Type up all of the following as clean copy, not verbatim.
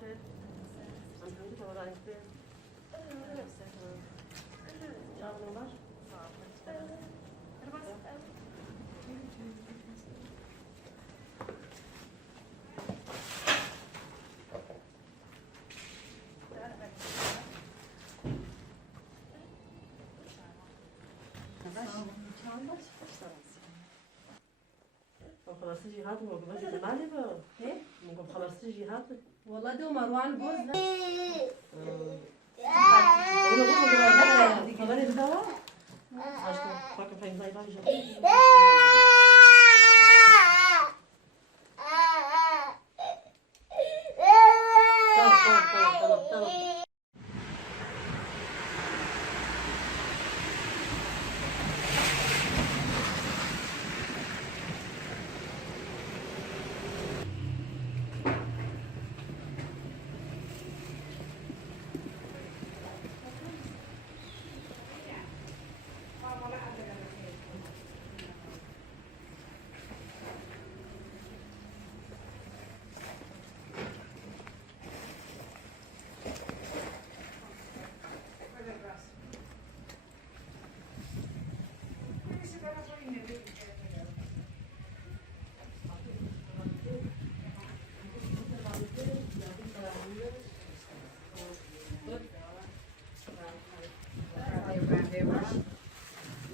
خير؟ الحمد لله والله خير. شغل باش؟ خلاص جهات مو بس مالي بقى ايه مو خلاص جهات والله دو مروان بوز لا خبر الدواء عشان فاكر فين زي باجي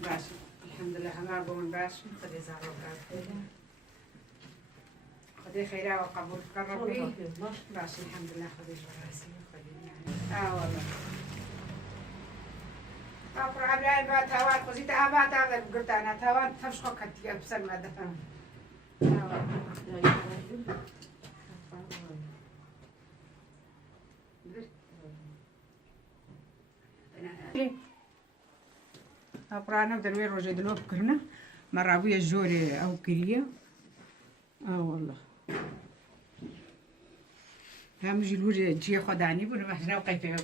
باش الحمد لله همه بون باش خدي زهرا وقعد خدي خيرا وقبول كربي باش الحمد لله خدي جراسي خدي يعني والله أقرأ عبلاي بات هوان قزيت أبات هذا قلت أنا ثوان تمشخو كتيا بسر ما دفن أقرأنا بدروي روجي دلو بكرنا مرة أبويا الجوري أو كريه والله هم جلوري جي خداني بنا ما هنا وقيفي